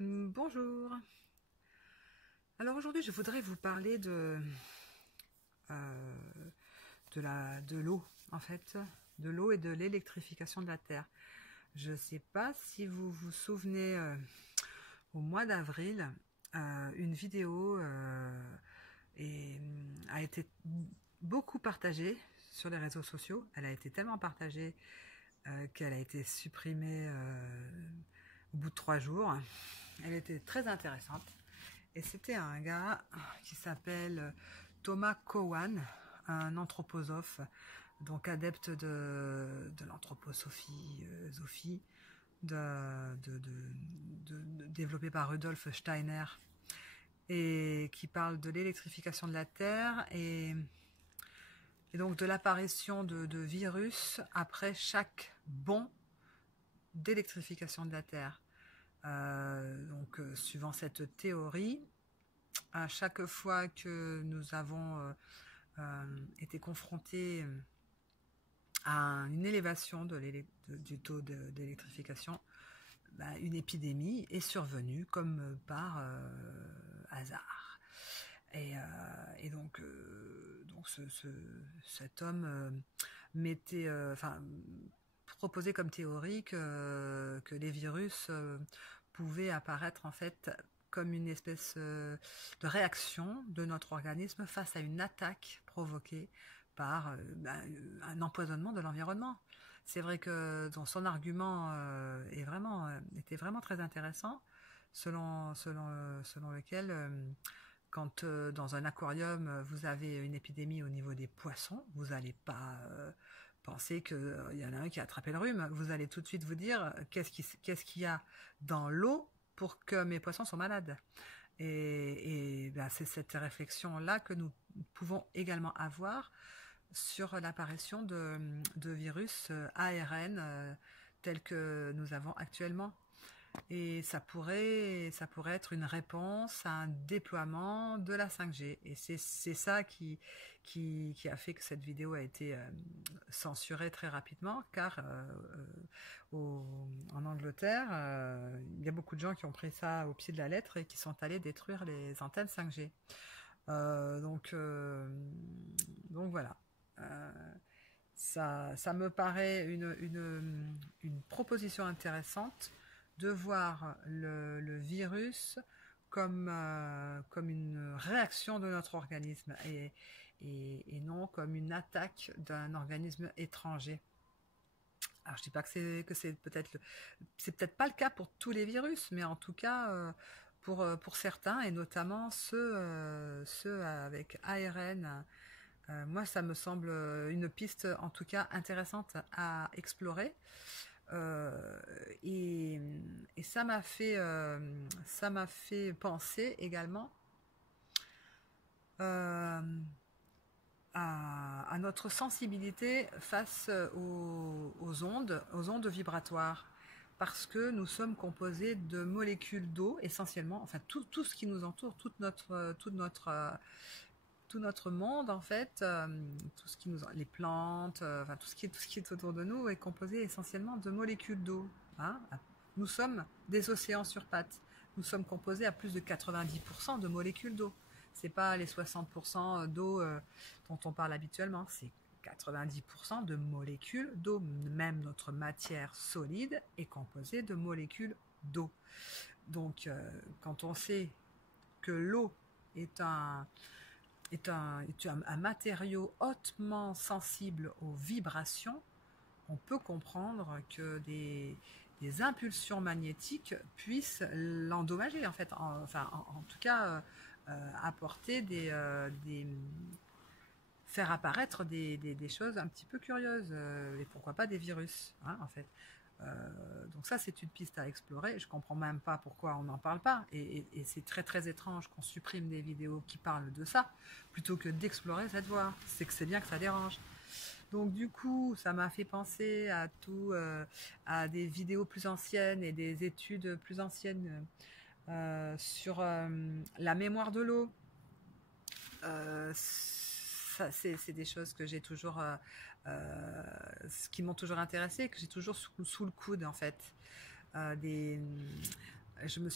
Bonjour. Alors aujourd'hui, je voudrais vous parler euh, de l'eau, en fait, de l'eau et de l'électrification de la Terre. Je ne sais pas si vous vous souvenez, au mois d'avril, une vidéo a été beaucoup partagée sur les réseaux sociaux. Elle a été tellement partagée qu'elle a été supprimée au bout de 3 jours. Elle était très intéressante. Et c'était un gars qui s'appelle Thomas Cowan, un anthroposophe, donc adepte de l'anthroposophie, développé par Rudolf Steiner, et qui parle de l'électrification de la Terre et donc de l'apparition de virus après chaque bond d'électrification de la Terre. Suivant cette théorie, à chaque fois que nous avons été confrontés à une élévation du taux d'électrification, une épidémie est survenue comme par hasard. Cet homme proposait comme théorie que les virus pouvaient apparaître en fait comme une espèce de réaction de notre organisme face à une attaque provoquée par un empoisonnement de l'environnement. C'est vrai que son argument était vraiment très intéressant, selon lequel, quand dans un aquarium vous avez une épidémie au niveau des poissons, vous n'allez pas penser qu'il y en a un qui a attrapé le rhume. Vous allez tout de suite vous dire qu'est-ce qu'il y a dans l'eau pour que mes poissons soient malades. C'est cette réflexion-là que nous pouvons également avoir sur l'apparition de virus ARN tels que nous avons actuellement. Et ça pourrait être une réponse à un déploiement de la 5G. Et c'est ça qui a fait que cette vidéo a été censurée très rapidement, car en Angleterre, il y a beaucoup de gens qui ont pris ça au pied de la lettre et qui sont allés détruire les antennes 5G. Donc voilà. Euh, ça me paraît une proposition intéressante de voir le virus comme une réaction de notre organisme et non comme une attaque d'un organisme étranger. Alors je dis pas que c'est peut-être pas le cas pour tous les virus, mais en tout cas pour certains et notamment ceux avec ARN. Moi, ça me semble une piste en tout cas intéressante à explorer. Euh, et, et ça m'a fait penser également euh, à notre sensibilité face aux ondes vibratoires. Parce que nous sommes composés de molécules d'eau essentiellement, enfin tout ce qui nous entoure, tout notre monde en fait, tout ce qui les plantes, enfin tout ce qui est autour de nous est composé essentiellement de molécules d'eau. Hein. Nous sommes des océans sur pattes. Nous sommes composés à plus de 90% de molécules d'eau. C'est pas les 60% d'eau dont on parle habituellement, c'est 90% de molécules d'eau. Même notre matière solide est composée de molécules d'eau. Donc, quand on sait que l'eau est un matériau hautement sensible aux vibrations, on peut comprendre que des impulsions magnétiques puissent l'endommager, en fait, en tout cas, apporter faire apparaître des choses un petit peu curieuses, et pourquoi pas des virus, hein, en fait. Donc ça, c'est une piste à explorer. Je comprends même pas pourquoi on n'en parle pas. Et c'est très très étrange qu'on supprime des vidéos qui parlent de ça, plutôt que d'explorer cette voie. C'est que c'est bien que ça dérange. Donc du coup, ça m'a fait penser à des vidéos plus anciennes et des études plus anciennes sur la mémoire de l'eau. Ça, c'est des choses que j'ai toujours, qui m'ont toujours intéressé, que j'ai toujours sous le coude en fait. Des, je me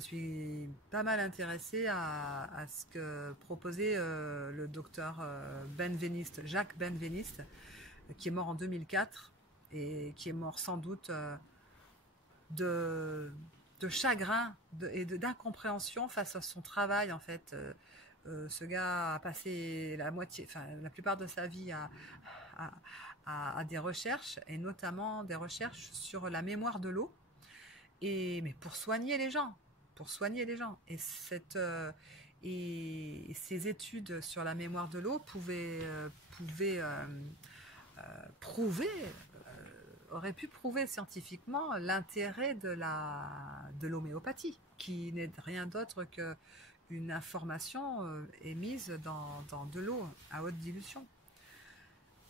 suis pas mal intéressée à ce que proposait le docteur Benveniste, Jacques Benveniste, qui est mort en 2004 et qui est mort sans doute de, de chagrin et d'incompréhension face à son travail en fait. Ce gars a passé la plupart de sa vie à, à des recherches et notamment des recherches sur la mémoire de l'eau mais pour soigner les gens, pour soigner les gens. Et ces études sur la mémoire de l'eau pouvaient prouver, auraient pu prouver scientifiquement l'intérêt de l'homéopathie, qui n'est rien d'autre qu'une information émise dans de l'eau à haute dilution.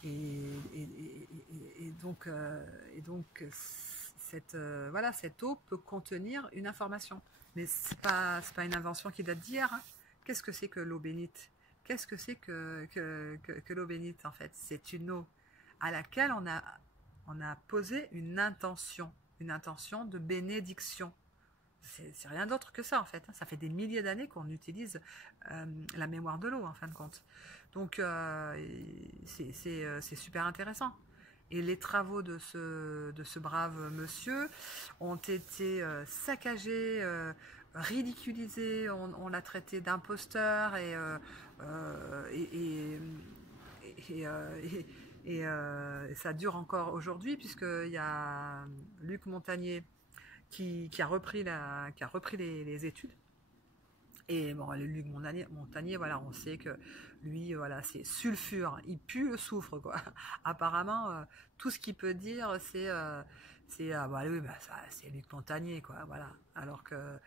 Et, et donc cette eau peut contenir une information. Mais c'est pas une invention qui date d'hier. Hein. Qu'est-ce que c'est que l'eau bénite? Qu'est-ce que c'est que l'eau bénite en fait? C'est une eau à laquelle on a posé une intention de bénédiction. C'est rien d'autre que ça en fait. Ça fait des milliers d'années qu'on utilise la mémoire de l'eau en fin de compte. Donc c'est super intéressant. Et les travaux de ce brave monsieur ont été saccagés, ridiculisés, on l'a traité d'imposteur et, et, euh, et ça dure encore aujourd'hui puisqu'il y a Luc Montagnier qui a repris les études. Et bon, le Luc Montagnier, voilà, on sait que lui, voilà, c'est sulfure, il pue le soufre, quoi. Apparemment, tout ce qu'il peut dire, bah oui, bah, c'est Luc Montagnier, quoi, voilà. Alors que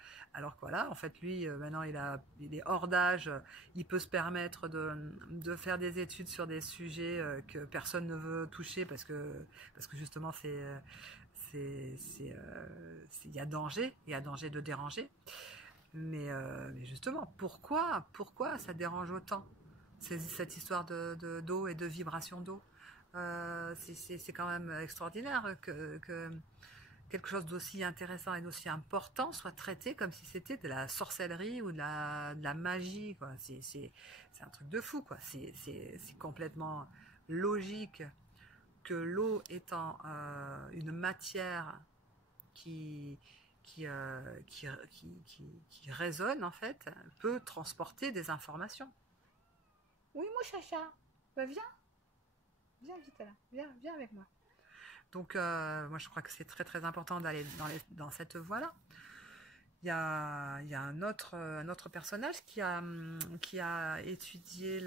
voilà, en fait, lui, maintenant, il est hors d'âge, il peut se permettre de faire des études sur des sujets que personne ne veut toucher parce que justement, il y a danger de déranger. Mais justement, pourquoi ça dérange autant cette histoire d'eau et de vibration d'eau? C'est quand même extraordinaire que quelque chose d'aussi intéressant et d'aussi important soit traité comme si c'était de la sorcellerie ou de la magie, quoi. C'est un truc de fou, quoi. C'est complètement logique que l'eau étant une matière qui, qui résonne en fait, peut transporter des informations. Oui, mon chacha, bah, viens vite là, viens avec moi. Donc moi je crois que c'est très très important d'aller dans cette voie-là. Il y a un autre personnage qui a étudié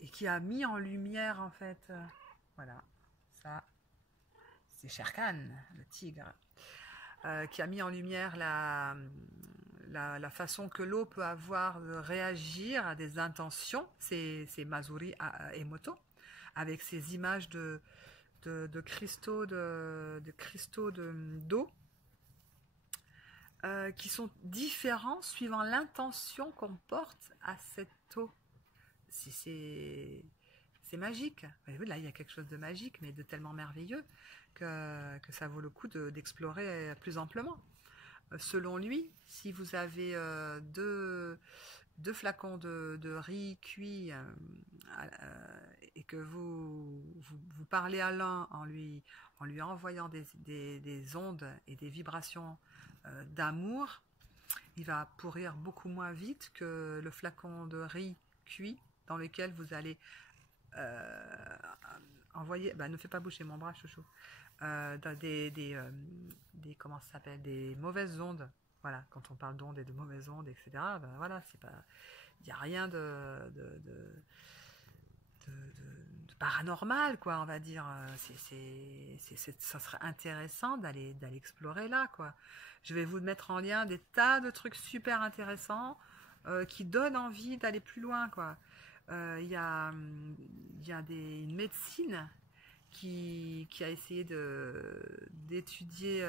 et qui a mis en lumière en fait, voilà, ça c'est Shere Khan, le tigre. Qui a mis en lumière la façon que l'eau peut avoir de réagir à des intentions, c'est Masuri Emoto, avec ces images de cristaux d'eau qui sont différents suivant l'intention qu'on porte à cette eau. C'est magique. Là, il y a quelque chose de magique, mais de tellement merveilleux que ça vaut le coup d'explorer plus amplement. Selon lui, si vous avez deux flacons de riz cuit et que vous parlez à l'un en lui envoyant des ondes et des vibrations d'amour, il va pourrir beaucoup moins vite que le flacon de riz cuit dans lequel vous allez envoyer, ne fais pas bouger mon bras, chouchou, comment ça s'appelle, des mauvaises ondes. Voilà, quand on parle d'ondes et de mauvaises ondes, etc. Voilà, c'est pas, il n'y a rien de paranormal, quoi, on va dire. Ça serait intéressant d'aller explorer là, quoi. Je vais vous mettre en lien des tas de trucs super intéressants qui donnent envie d'aller plus loin, quoi. Il y a une médecine qui a essayé d'étudier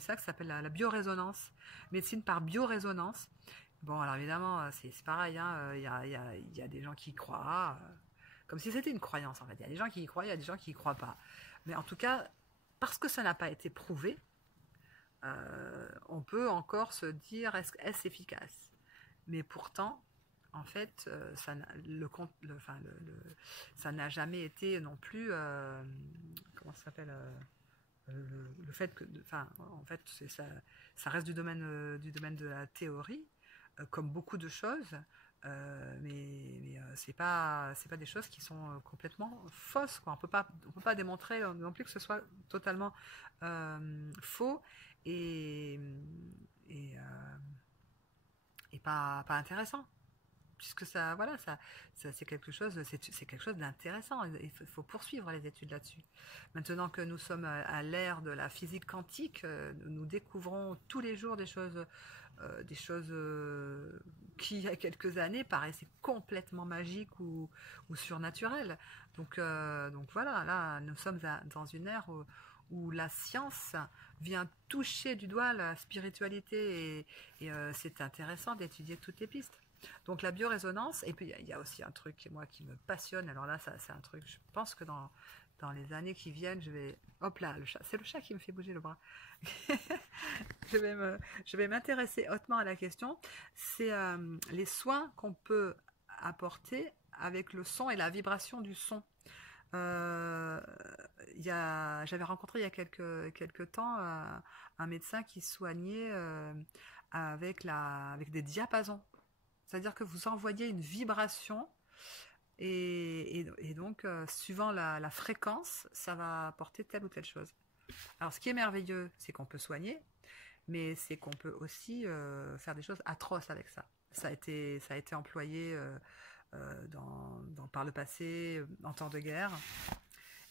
ça, qui s'appelle la biorésonance, médecine par biorésonance. Bon, alors évidemment, c'est pareil, hein, il y a des gens qui y croient, comme si c'était une croyance en fait. Il y a des gens qui y croient, il y a des gens qui y croient pas. Mais en tout cas, parce que ça n'a pas été prouvé, on peut encore se dire est-ce efficace? Mais pourtant, en fait, ça n'a jamais été non plus, comment ça s'appelle, le fait que, enfin, en fait, ça reste du domaine de la théorie, comme beaucoup de choses, mais c'est pas des choses qui sont complètement fausses, quoi. On peut pas démontrer non plus que ce soit totalement faux et et, euh, et pas intéressant, puisque ça, voilà, c'est quelque chose d'intéressant. Il faut poursuivre les études là-dessus. Maintenant que nous sommes à l'ère de la physique quantique, nous découvrons tous les jours des choses qui, il y a quelques années, paraissaient complètement magiques ou surnaturelles. Donc voilà, là, nous sommes dans une ère où la science vient toucher du doigt la spiritualité et c'est intéressant d'étudier toutes les pistes. Donc la biorésonance, et puis il y a aussi un truc moi qui me passionne, alors là c'est un truc, je pense que dans les années qui viennent, je vais... Hop là, c'est le chat qui me fait bouger le bras. Je vais m'intéresser hautement à la question. C'est les soins qu'on peut apporter avec le son et la vibration du son. Euh, J'avais rencontré il y a quelques temps un médecin qui soignait avec des diapasons. C'est-à-dire que vous envoyez une vibration et donc, suivant la fréquence, ça va apporter telle ou telle chose. Alors, ce qui est merveilleux, c'est qu'on peut soigner, mais c'est qu'on peut aussi faire des choses atroces avec ça. Ça a été employé par le passé, en temps de guerre,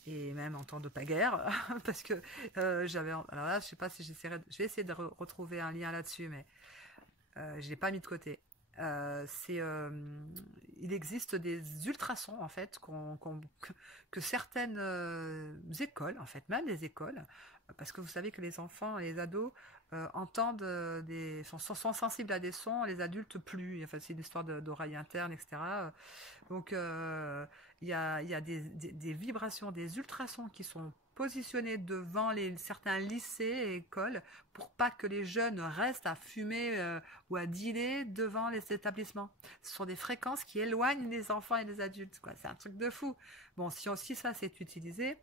et même en temps de pas guerre, parce que alors là, je sais pas si je vais essayer de retrouver un lien là-dessus, mais je l'ai pas mis de côté. Il existe des ultrasons en fait que certaines écoles, en fait même les écoles, parce que vous savez que les enfants et les ados entendent sont sensibles à des sons, les adultes plus. Enfin, c'est une histoire d'oreille interne, etc. Donc il y a des vibrations, des ultrasons qui sont positionnés devant certains lycées et écoles pour pas que les jeunes restent à fumer ou à dealer devant les établissements. Ce sont des fréquences qui éloignent les enfants et les adultes, quoi. C'est un truc de fou. Bon, si aussi ça c'est utilisé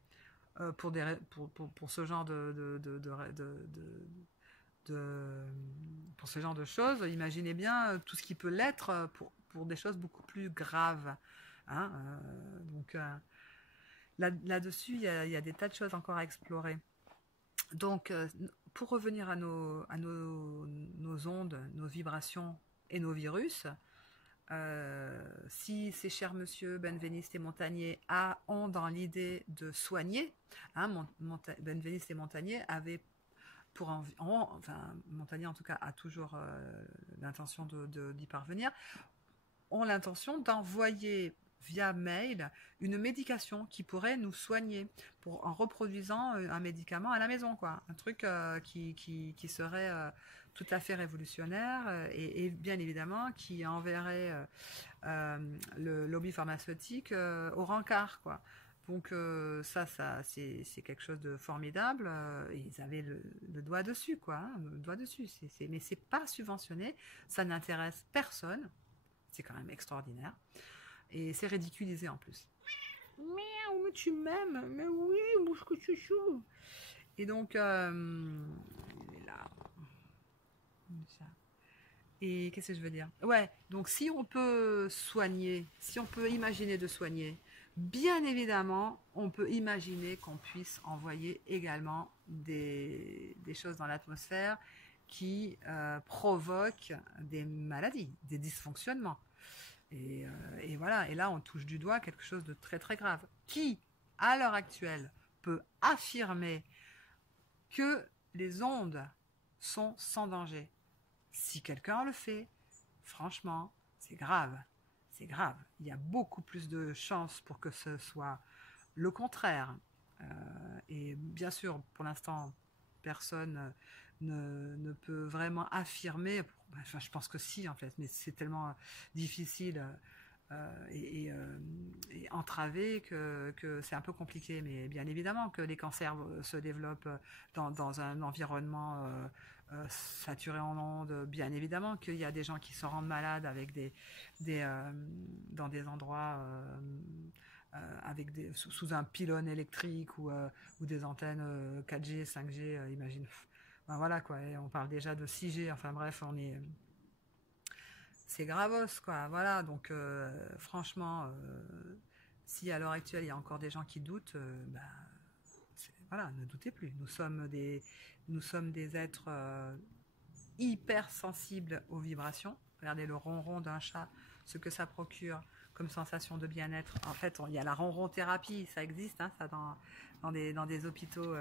pour ce genre de- pour ce genre de choses, imaginez bien tout ce qui peut l'être pour des choses beaucoup plus graves. Hein, donc là-dessus, il y a des tas de choses encore à explorer. Donc, pour revenir nos ondes, nos vibrations et nos virus, si ces chers monsieur Benveniste et Montagnier ont dans l'idée de soigner, hein, Benveniste et Montagnier avaient enfin Montagnier en tout cas a toujours l'intention d'y parvenir, ont l'intention d'envoyer via mail une médication qui pourrait nous soigner en reproduisant un médicament à la maison, quoi. Un truc qui serait tout à fait révolutionnaire et bien évidemment qui enverrait le lobby pharmaceutique au rencard, quoi. Donc ça c'est quelque chose de formidable. Et ils avaient le doigt dessus, quoi. Hein, le doigt dessus. Mais c'est pas subventionné, ça n'intéresse personne. C'est quand même extraordinaire. Et c'est ridiculisé en plus. Miaou, mais tu m'aimes. Mais oui, bouge que chouchou. Et donc, il est là. Et qu'est-ce que je veux dire? Ouais, donc si on peut soigner, si on peut imaginer de soigner, bien évidemment, on peut imaginer qu'on puisse envoyer également des choses dans l'atmosphère qui provoquent des maladies, des dysfonctionnements. Et voilà, et là on touche du doigt quelque chose de très très grave. Qui, à l'heure actuelle, peut affirmer que les ondes sont sans danger? Si quelqu'un le fait, franchement, c'est grave. C'est grave. Il y a beaucoup plus de chances pour que ce soit le contraire. Et bien sûr, pour l'instant, personne ne peut vraiment affirmer. Enfin, je pense que si, en fait, mais c'est tellement difficile et entravé que c'est un peu compliqué. Mais bien évidemment que les cancers se développent dans un environnement saturé en ondes. Bien évidemment qu'il y a des gens qui se rendent malades avec dans des endroits avec sous un pylône électrique ou des antennes 4G, 5G, imagine. Ben voilà quoi, et on parle déjà de 6G, enfin bref, c'est gravos quoi, voilà, donc franchement, si à l'heure actuelle il y a encore des gens qui doutent, bah, voilà, ne doutez plus, nous sommes des êtres hyper sensibles aux vibrations. Regardez le ronron d'un chat, ce que ça procure comme sensation de bien-être. En fait, il y a la ronron thérapie, ça existe, hein, ça dans des hôpitaux.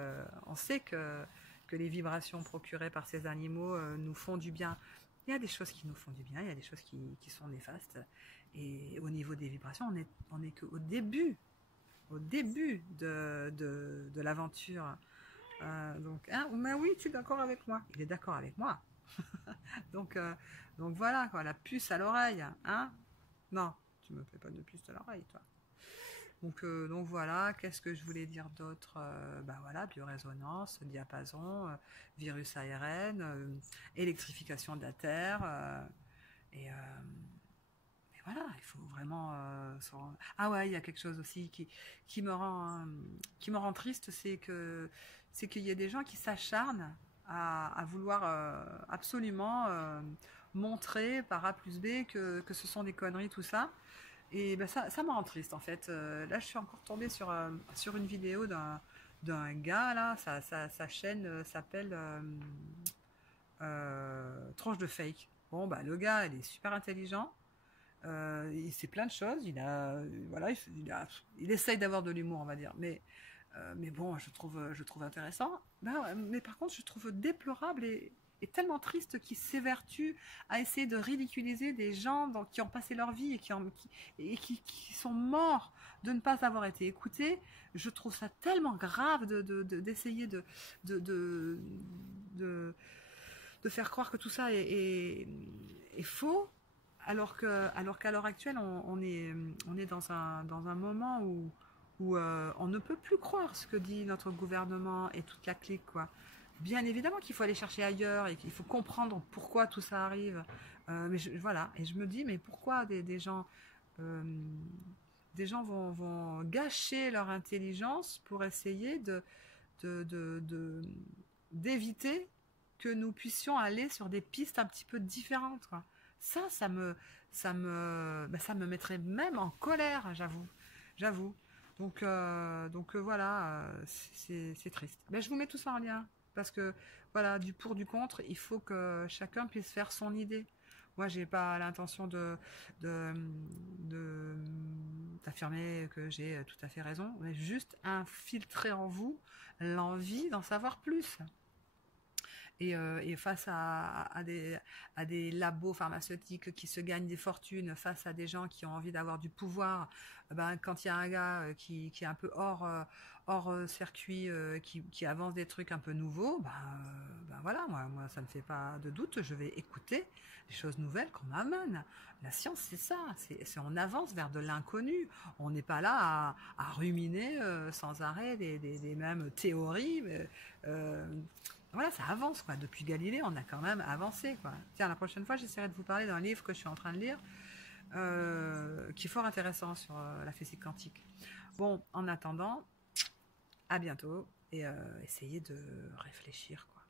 On sait que les vibrations procurées par ces animaux nous font du bien. Il y a des choses qui nous font du bien, il y a des choses qui sont néfastes. Et au niveau des vibrations, on est qu'au début, de l'aventure. Donc, hein, mais oui, tu es d'accord avec moi. Il est d'accord avec moi. donc, euh, donc voilà, quoi, la puce à l'oreille. Hein, non, tu me fais pas de puce à l'oreille, toi. Donc voilà, qu'est-ce que je voulais dire d'autre? Ben voilà, biorésonance, diapason, virus ARN, électrification de la Terre. Et, euh, et voilà, il faut vraiment... Ah ouais, il y a quelque chose aussi qui me rend triste, c'est qu'il y a des gens qui s'acharnent à vouloir absolument montrer par A plus B que ce sont des conneries, tout ça. Et ben ça me rend triste en fait. Là, je suis encore tombée sur une vidéo d'un gars, là, sa chaîne s'appelle Tranche de Fake. Bon, bah, le gars, il est super intelligent. Il sait plein de choses. Voilà, il essaye d'avoir de l'humour, on va dire. Mais bon, je trouve intéressant. Ben, ouais, mais par contre, je trouve déplorable et tellement triste qu'il s'évertue à essayer de ridiculiser des gens qui ont passé leur vie et qui sont morts de ne pas avoir été écoutés. Je trouve ça tellement grave d'essayer de, de, de, de faire croire que tout ça est faux, alors qu'à l'heure actuelle, on est dans un moment où on ne peut plus croire ce que dit notre gouvernement et toute la clique, quoi. Bien évidemment qu'il faut aller chercher ailleurs et qu'il faut comprendre pourquoi tout ça arrive. Voilà, et je me dis, mais pourquoi euh, des gens vont gâcher leur intelligence pour essayer de, de, de- d'éviter que nous puissions aller sur des pistes un petit peu différentes, quoi. Ça me mettrait même en colère, j'avoue. Voilà, c'est triste. Mais je vous mets tout ça en lien parce que voilà, du pour du contre, il faut que chacun puisse faire son idée. Moi, j'ai pas l'intention de, de- d'affirmer que j'ai tout à fait raison, mais juste infiltrer en vous l'envie d'en savoir plus. Et face à des labos pharmaceutiques qui se gagnent des fortunes, face à des gens qui ont envie d'avoir du pouvoir, ben, quand il y a un gars qui est un peu hors circuit, qui avance des trucs un peu nouveaux, ben voilà, moi, ça ne fait pas de doute, je vais écouter les choses nouvelles qu'on m'amène. La science, c'est ça, on avance vers de l'inconnu. On n'est pas là à ruminer sans arrêt des mêmes théories. Euh, voilà, ça avance, quoi. Depuis Galilée, on a quand même avancé, quoi. Tiens, la prochaine fois, j'essaierai de vous parler d'un livre que je suis en train de lire, qui est fort intéressant sur la physique quantique. Bon, en attendant, à bientôt et essayez de réfléchir, quoi.